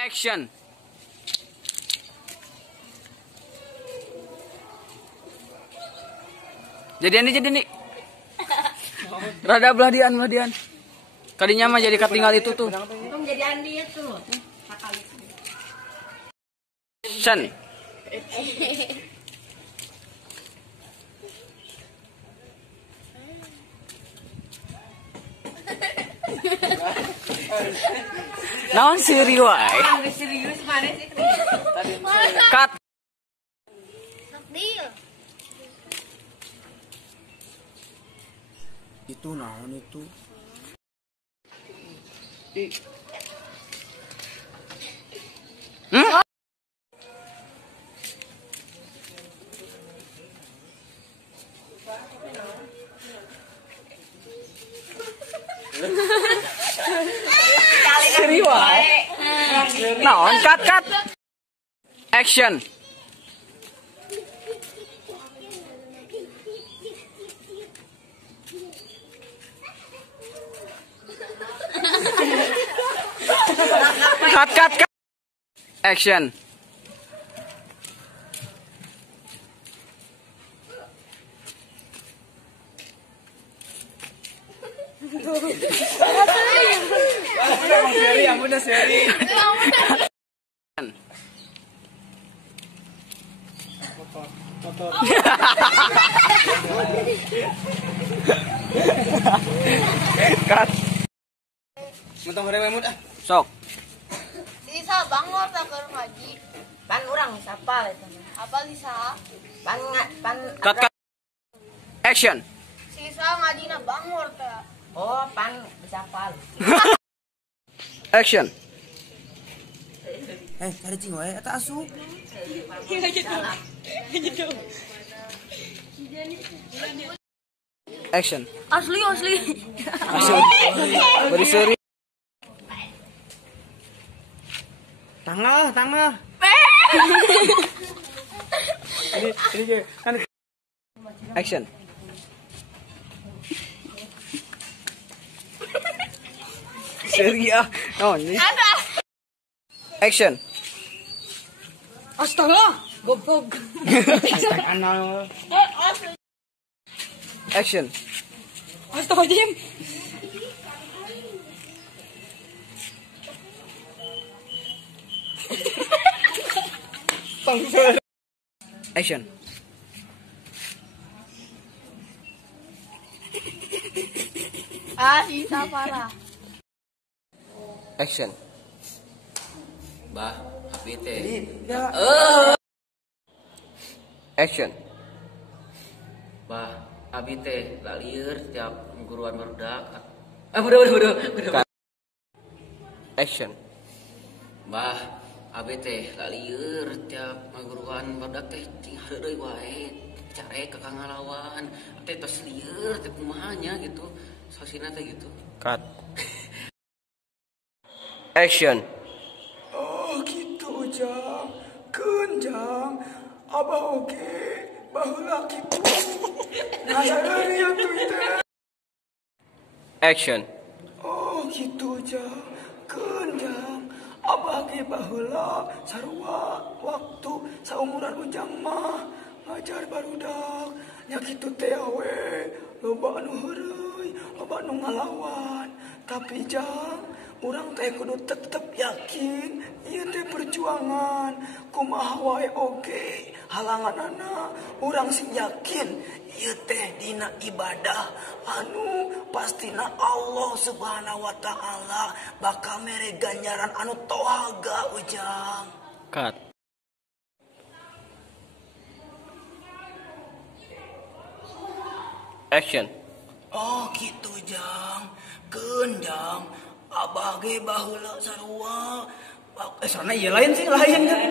Action. Jadian nih. Rada beladian. Kadinya mah jadi ketinggal itu tuh. Belum jadian dia tuh. Action. Naon serius wae? Serius mana sih? Cut. Deal. Itu naon itu? Serius wae? Naon cut. Action. Cut. Action. Yang udah seri. Motor. Cut. Mentang berewe mut ah. Sok. Sisa bangor tak keur ngaji. Pan urang sapal eta. Apa Lisa? Pan. Cut. Action. Sisa ngajina bangor teh. Oh, pan bisa apal. Action. Cari cing wae eta asup. Action. Asli. Berisuri. Tangah. Ini kan Action. Serius naon ini? Action. Astaga, goblok. anal. Action. Astaga, Jim. Action. Sisa parah. Action. Bah, api teh. Action. Bah, abi teh lalieur tiap guruan barudak. Bener. Action. Bah, abi teh lalieur tiap guruan barudak teh cing hareureuy wae. Carek ke kangalawan. Teh tos lieur teh kumahanya gitu. Sosina teh gitu. Cut. Action. Oh gitu Jang. Kenjang. Abah oke. Baheula kitu. Nasadari atuh teh. Action. Oh gitu Jang. Kenjang. Abah ge baheula sarua waktu saumuran Ujang mah ngajar barudak. Nya kitu teh we. Loba anu heureuy, loba anu ngalawan. Tapi Jang, urang teh kudu tetep yakin ieu teh perjuangan. Kumaha wae oge halanganana urang sing yakin ieu teh dina ibadah anu pastina Allah Subhanahu wa taala bakal mere ganjaran anu tohaga Ujang. Cut. Action. Oh gitu Jang. Kendang abah ge baheula sarua. Sana ieu lain sih lain kan.